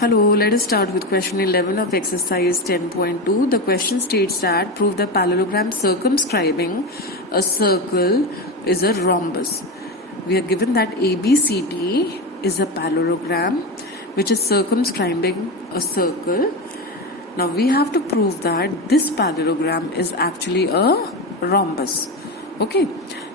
Hello, let us start with question 11 of exercise 10.2. The question states that prove the parallelogram circumscribing a circle is a rhombus. We are given that ABCD is a parallelogram which is circumscribing a circle. Now we have to prove that this parallelogram is actually a rhombus. Okay,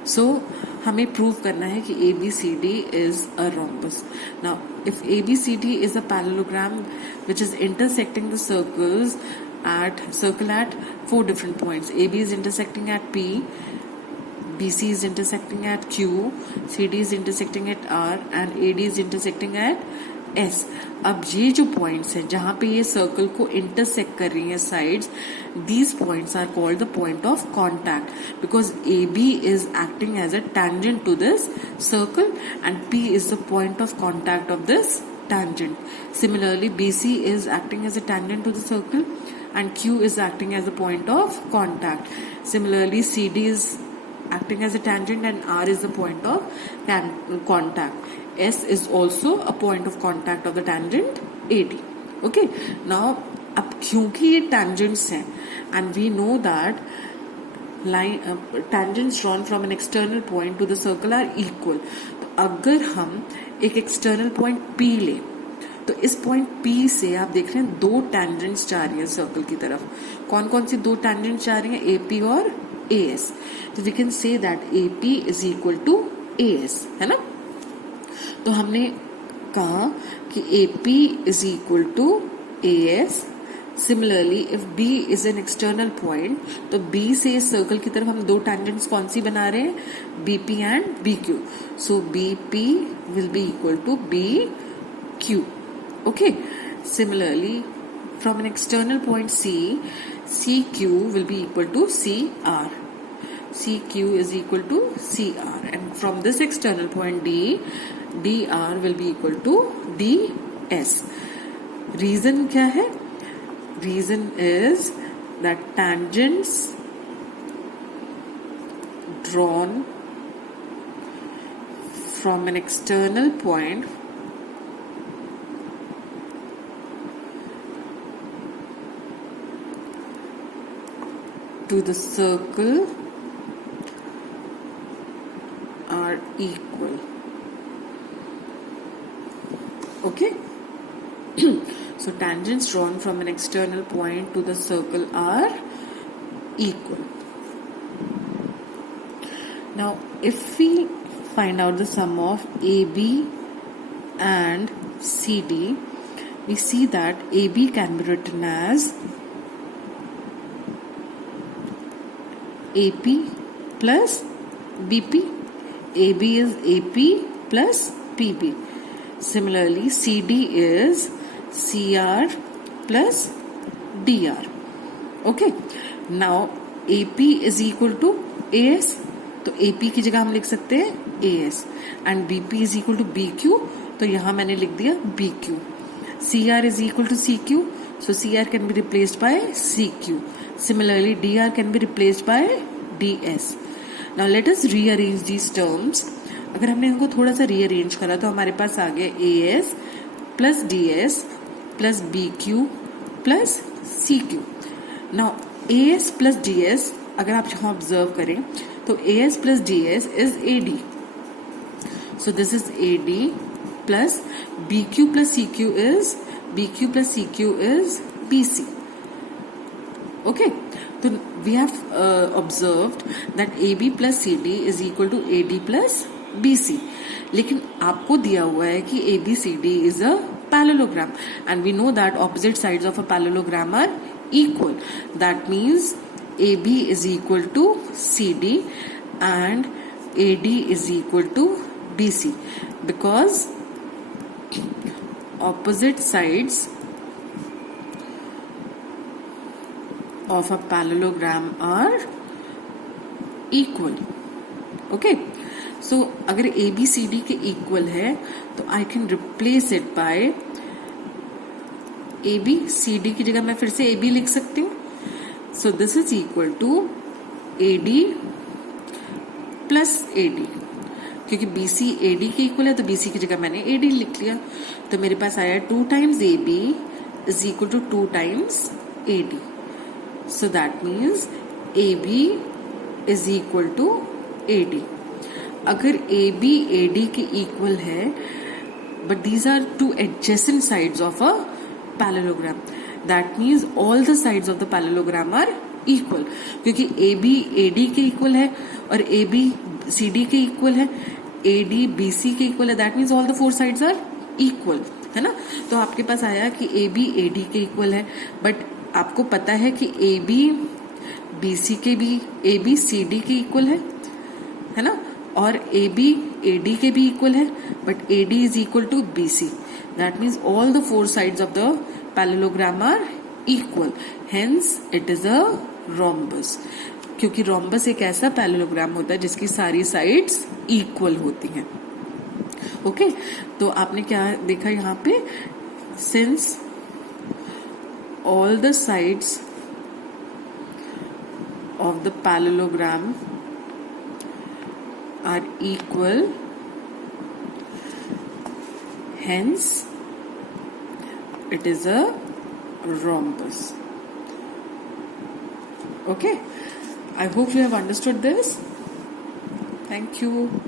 so हमें prove करना है कि ABCD is a rhombus. Now, if ABCD is a parallelogram which is intersecting the circle at 4 different points. AB is intersecting at P, BC is intersecting at Q, CD is intersecting at R, and AD is intersecting at S. अब ये जो points हैं जहां पे ये circle को intersect कर रही हैं sides, these points are called the point of contact because AB is acting as a tangent to this circle and P is the point of contact of this tangent. Similarly, BC is acting as a tangent to the circle and Q is acting as a point of contact. Similarly, CD is acting as a tangent and R is the point of contact. S is also a point of contact of the tangent AD. Okay, now अब क्योंकि ये tangents हैं and we know that tangents drawn from an external point to the circle are equal. तो अगर हम एक external point P लें तो इस पॉइंट P से आप देख रहे हैं दो tangents जा रही हैं सर्कल की तरफ. कौन कौन सी दो tangents जा रही हैं? AP और AS. तो we can say that AP is equal to AS, है ना? तो हमने कहा कि AP is equal to AS. Similarly, if B is an external point, तो B से इस सर्कल की तरफ हम दो tangents कौन सी बना रहे हैं? BP and BQ. So BP will be equal to BQ. Okay. Similarly, from an external point C, CQ will be equal to CR. CQ is equal to CR, and from this external point D, DR will be equal to DS. Reason क्या है? Reason is that tangents drawn from an external point to the circle are equal. Okay. So tangents drawn from an external point to the circle are equal. Now if we find out the sum of AB and CD, we see that AB can be written as AP plus BP. AB is AP plus PB. Similarly, CD is CR plus DR. Okay. Now AP is equal to AS. तो AP की जगह हम लिख सकते हैं AS and BP is equal to BQ. तो यहाँ मैंने लिख दिया BQ. CR is equal to CQ. So CR can be replaced by CQ. Similarly, DR can be replaced by DS. Now let us rearrange these terms. अगर हमने इनको थोड़ा सा rearrange करा तो हमारे पास आ गया AS plus DS plus BQ plus CQ. Now AS plus DS अगर आप यहाँ ऑब्जर्व करें तो AS plus DS is AD. So this is AD plus BQ plus CQ is BC. Okay. So we have observed that AB plus CD is equal to AD plus BC. लेकिन आपको दिया हुआ है कि ABCD is a parallelogram and we know that opposite sides of a parallelogram are equal. That means AB is equal to CD and AD is equal to BC because opposite sides of a parallelogram are equal. Okay. So अगर ABCD के equal है तो I can replace it by ABCD की जगह मैं फिर से AB लिख सकती हूँ. So this is equal to AD plus AD. क्योंकि BC AD के इक्वल है तो BC की जगह मैंने AD लिख लिया, तो मेरे पास आया 2 times AB is equal to 2 times AD. So that means AB is equal to AD. अगर AB AD के इक्वल है, but these are two adjacent sides of a parallelogram, that means all the sides of the parallelogram are equal. क्योंकि AB AD के equal है और AB CD के equal है, AD BC के इक्वल है, that means all the 4 sides are equal, है ना. तो आपके पास आया कि AB AD के इक्वल है, बट आपको पता है कि AB BC के भी, AB CD के इक्वल है ना, और AB AD के भी इक्वल है, but AD is equal to BC. That means all the 4 sides of the parallelogram are equal. Hence it is a rhombus. क्योंकि rhombus एक ऐसा parallelogram होता है जिसकी सारी sides equal होती हैं. ओके, तो आपने क्या देखा यहाँ पे, since all the sides of the parallelogram are equal, hence it is a rhombus. Okay, I hope you have understood this. Thank you.